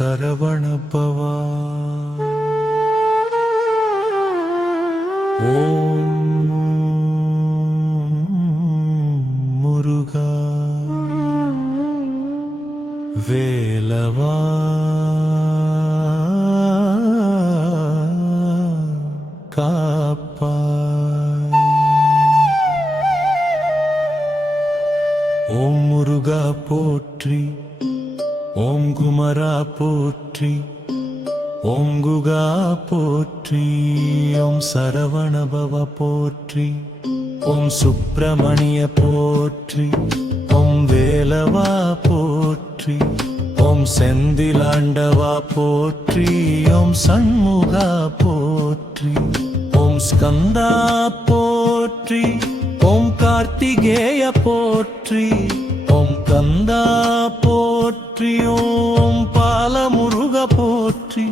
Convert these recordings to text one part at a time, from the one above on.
சரவணபவா. ஓம் முருகா வேலவா காப்பாய். ஓம் முருகா போற்றி, ஓம் குமரா போற்றி, ஓம் குகா போற்றி, ஓம் சரவணபவ போற்றி, ஓம் சுப்பிரமணிய போற்றி, ஓம் வேலவா போற்றி, ஓம் செந்திலாண்டவா போற்றி, ஓம் சண்முகா போற்றி, ஓம் ஸ்கந்தா போற்றி, ஓம் கார்த்திகேய போற்றி, ஓம் கந்தா போற்றி, ஓம் பாலமுருக போற்றி,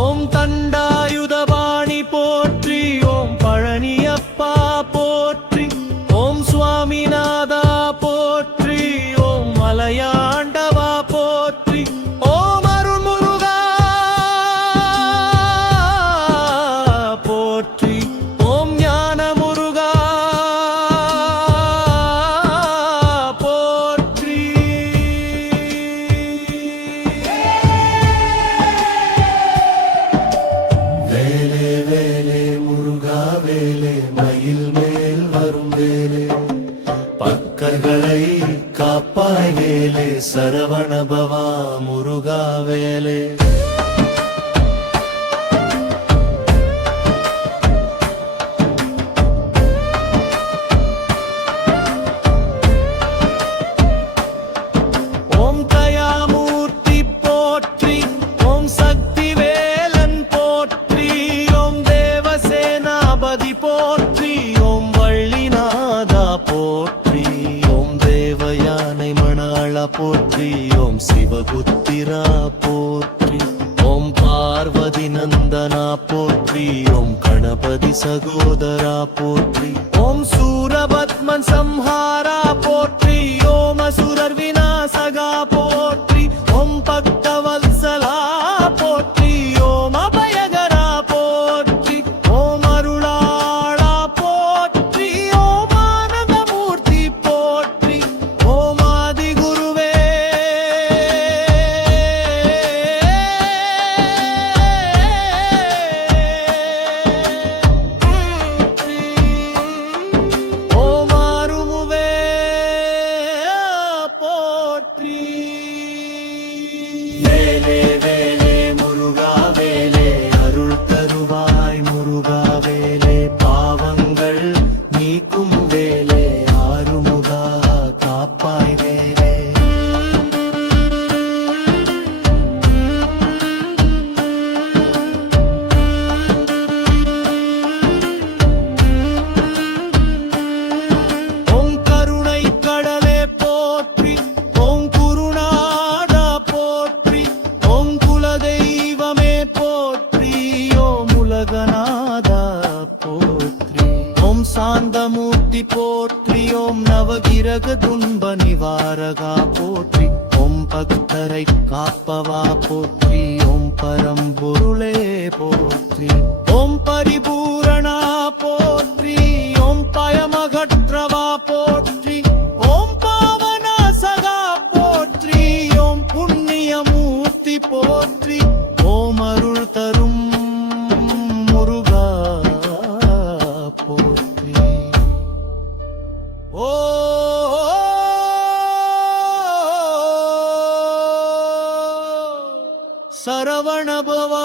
ஓம் தண்டாயுதபாணி போற்றி, ஓம் பழனியப்பா போற்றி, ஓம் சுவாமிநாதா போற்றி, ஓம் மலையாண்டவா போற்றி, ஓம் அருள்முருகா போற்றி, ஓம் ஞான முருகா போற்றி. வேலே வேலே முருகா வேலே, மயில் மேல் வரும் வேலே, பக்கர்களை காப்பாய் வேலே, சரவணபவா முருகா வேலே. ஓம் தயாமூர்த்தி போற்றி, ஓம் சக்தி வேலன் போற்றி, ஓம் தேவசேனாபதி போற்றி, ஓம் வள்ளிநாதா போற்றி, ஓம் தேவயானை மணாள போற்றி, ஓம் சிவபுத்திரா போற்றி, ஓம் பார்வதி நந்தனா போற்றி, ஓம் கணபதி சகோதரா போற்றி, ஓம் சூரபத்மன் சம்ஹாரா போற்றி, ஓம் அசுரர் விநாசகா போற்றி, ஓம் பக்தவத்சலா போற்றி, ஓம் அபயகரா போற்றி, ஓம் அருளாளா போற்றி, ஓம் ஆனந்தமூர்த்தி போற்றி, ஓம் ஆதிகுருவே ஓம் ஆறுமுவே போற்றி. வேலே வேலே முருகா வேலே, அருள் தருவாய் முருகா வேலே, பாவங்கள் நீக்கும் வேலே, ஆறுமுகா காப்பாய் வேலே. ஓம் கருணை கடலே போற்றி, ஓம் குருநாதா போற்றி, ஓம் குலதெய்வமே போற்றி, ஓம் உலகநாதா போற்றி, ஓம் சாந்தமூர்த்தி போற்றி, ஓம் நவகிரக துன்ப நிவாரகா போற்றி, ஓம் பக்தரை காப்பவா போற்றி, ஓம் பரம்பொருளே போற்றி, ஓம் பரிபூரணா போற்றி, ஓம் பயமகற்றவா போற்றி, ஓம் பாவநாசகா போற்றி, ஓம் புண்ணியமூர்த்தி போற்றி, ஓம் அருள் தரும் முருகா போற்றி. ஓ சரவணபவா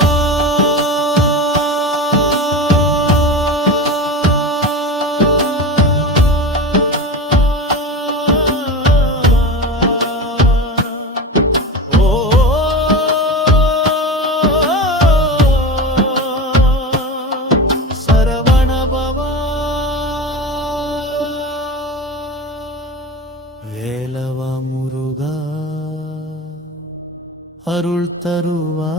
சரவணபவா வேலவா முருகா அருள் தருவா.